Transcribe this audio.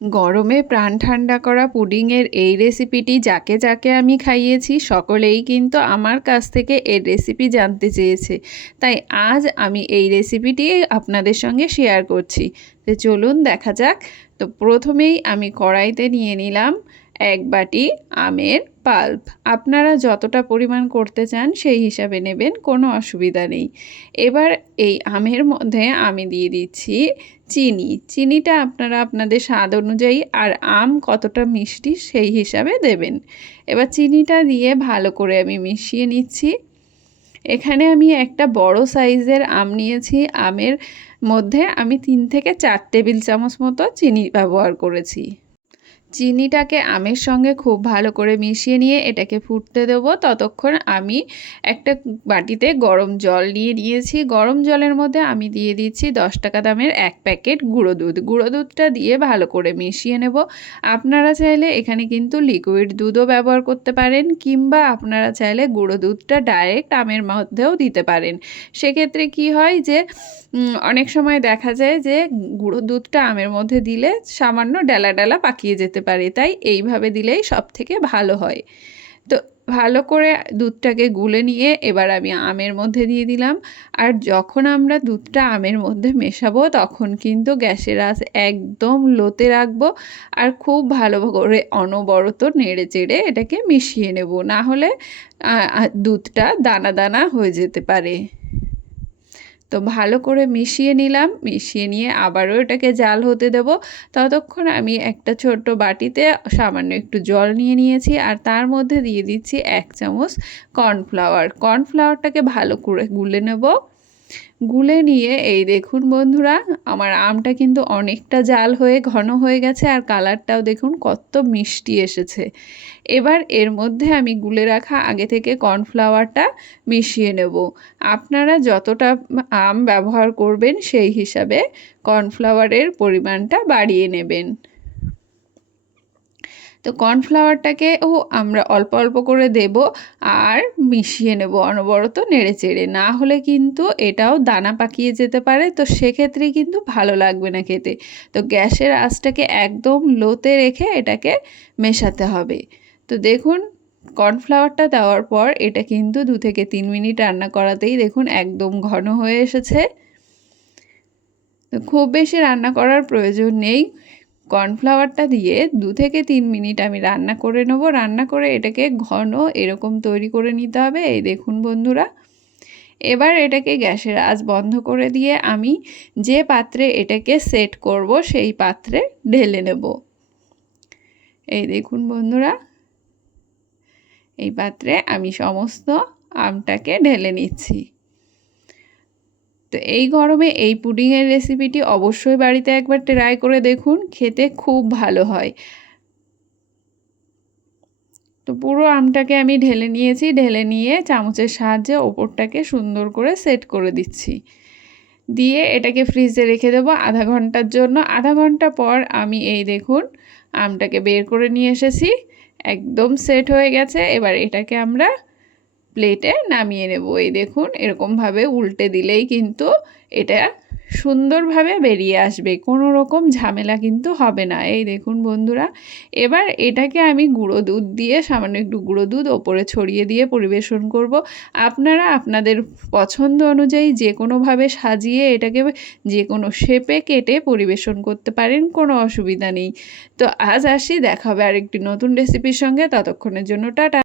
গরমে প্রাণ ঠান্ডা করা পুডিংয়ের এই রেসিপিটি যাকে যাকে আমি খাইয়েছি সকলেই কিন্তু আমার কাছ থেকে এর রেসিপি জানতে চেয়েছে। তাই আজ আমি এই রেসিপিটি আপনাদের সঙ্গে শেয়ার করছি। তো চলুন দেখা যাক। তো প্রথমেই আমি কড়াইতে নিয়ে নিলাম 1 বাটি আমের পাল্প। আপনারা যতটা পরিমাণ করতে চান সেই হিসাবে নেবেন, কোনো অসুবিধা নেই। এবার এই আমের মধ্যে আমি দিয়ে দিচ্ছি চিনিটা আপনারা আপনাদের স্বাদ অনুযায়ী আর আম কতটা মিষ্টি সেই হিসাবে দেবেন। এবার চিনিটা দিয়ে ভালো করে আমি মিশিয়ে নিচ্ছি। এখানে আমি একটা বড় সাইজের আম নিয়েছি। আমের মধ্যে আমি 3 থেকে 4 টেবিল চামচ মতো চিনি ব্যবহার করেছি। চিনিটাকে আমের সঙ্গে খুব ভালো করে মিশিয়ে নিয়ে এটাকে ফুটতে দেব। ততক্ষণ আমি একটা বাটিতে গরম জল নিয়ে নিয়েছি। গরম জলের মধ্যে আমি দিয়ে দিচ্ছি 10 টাকা দামের 1 প্যাকেট গুঁড়ো দুধ। গুঁড়ো দুধটা দিয়ে ভালো করে মিশিয়ে নেব। আপনারা চাইলে এখানে কিন্তু লিকুইড দুধও ব্যবহার করতে পারেন, কিংবা আপনারা চাইলে গুঁড়ো দুধটা ডাইরেক্ট আমের মধ্যেও দিতে পারেন। সেক্ষেত্রে কি হয় যে অনেক সময় দেখা যায় যে গুঁড়ো দুধটা আমের মধ্যে দিলে সামান্য ডালা ডালা পাকিয়ে যেতে পারে, তাই এইভাবে দিলেই সবথেকে ভালো হয়। তো ভালো করে দুধটাকে গুলে নিয়ে এবার আমি আমের মধ্যে দিয়ে দিলাম। আর যখন আমরা দুধটা আমের মধ্যে মেশাবো তখন কিন্তু গ্যাসের আঁচ একদম লোতে রাখবো, আর খুব ভালো করে অনবরত নেড়ে চেড়ে এটাকে মিশিয়ে নেব, না হলে দুধটা দানা দানা হয়ে যেতে পারে। তো ভালো করে মিশিয়ে নিলাম। মিশিয়ে নিয়ে আবারও এটাকে জাল হতে দেব। ততক্ষণ আমি একটা ছোট্ট বাটিতে সামান্য একটু জল নিয়ে নিয়েছি, আর তার মধ্যে দিয়ে দিচ্ছি 1 চামচ কর্নফ্লাওয়ার। কর্নফ্লাওয়ারটাকে ভালো করে গুলে নেব। গুলে নিয়ে এই দেখুন বন্ধুরা, আমার আমটা কিন্তু অনেকটা জাল হয়ে ঘন হয়ে গেছে, আর কালারটাও দেখুন কত মিষ্টি এসেছে। এবার এর মধ্যে আমি গুলে রাখা আগে থেকে কর্নফ্লাওয়ারটা মিশিয়ে নেব। আপনারা যতটা আম ব্যবহার করবেন সেই হিসাবে কর্নফ্লাওয়ারের পরিমাণটা বাড়িয়ে নেবেন। তো কর্নফ্লাওয়ারটাকেও আমরা অল্প অল্প করে দেব আর মিশিয়ে নেব অনবরত নেড়ে চেড়ে, না হলে কিন্তু এটাও দানা পাকিয়ে যেতে পারে। তো সেক্ষেত্রে কিন্তু ভালো লাগবে না খেতে। তো গ্যাসের আঁচটাকে একদম লোতে রেখে এটাকে মেশাতে হবে। তো দেখুন কর্নফ্লাওয়ারটা দেওয়ার পর এটা কিন্তু 2 থেকে 3 মিনিট রান্না করাতেই দেখুন একদম ঘন হয়ে এসেছে। তো খুব বেশি রান্না করার প্রয়োজন নেই। কর্নফ্লাওয়ারটা দিয়ে 2 থেকে 3 মিনিট আমি রান্না করে নেব। রান্না করে এটাকে ঘন এরকম তৈরি করে নিতে হবে। এই দেখুন বন্ধুরা, এবার এটাকে গ্যাসের আঁচ বন্ধ করে দিয়ে আমি যে পাত্রে এটাকে সেট করব সেই পাত্রে ঢেলে নেব। এই দেখুন বন্ধুরা, এই পাত্রে আমি সমস্ত আমটাকে ঢেলে নিচ্ছি। তো এই গরমে এই পুডিংয়ের রেসিপিটি অবশ্যই বাড়িতে একবার ট্রাই করে দেখুন, খেতে খুব ভালো হয়। তো পুরো আমটাকে আমি ঢেলে নিয়েছি। ঢেলে নিয়ে চামচের সাহায্যে ওপরটাকে সুন্দর করে সেট করে দিচ্ছি। দিয়ে এটাকে ফ্রিজে রেখে দেবো আধা ঘন্টার জন্য। আধা ঘন্টা পর আমি এই দেখুন আমটাকে বের করে নিয়ে এসেছি, একদম সেট হয়ে গেছে। এবার এটাকে আমরা প্লেটে নামিয়ে নেব। এই দেখুন এরকমভাবে উল্টে দিলেই কিন্তু এটা সুন্দরভাবে বেরিয়ে আসবে, কোনো রকম ঝামেলা কিন্তু হবে না। এই দেখুন বন্ধুরা, এবার এটাকে আমি গুঁড়ো দুধ দিয়ে সামান্য একটু গুঁড়ো দুধ ওপরে ছড়িয়ে দিয়ে পরিবেশন করব। আপনারা আপনাদের পছন্দ অনুযায়ী যে কোনোভাবে সাজিয়ে এটাকে যে কোনো শেপে কেটে পরিবেশন করতে পারেন, কোনো অসুবিধা নেই। তো আজ আসি, দেখা হবে আরেকটি নতুন রেসিপির সঙ্গে। ততক্ষণের জন্য টাটা।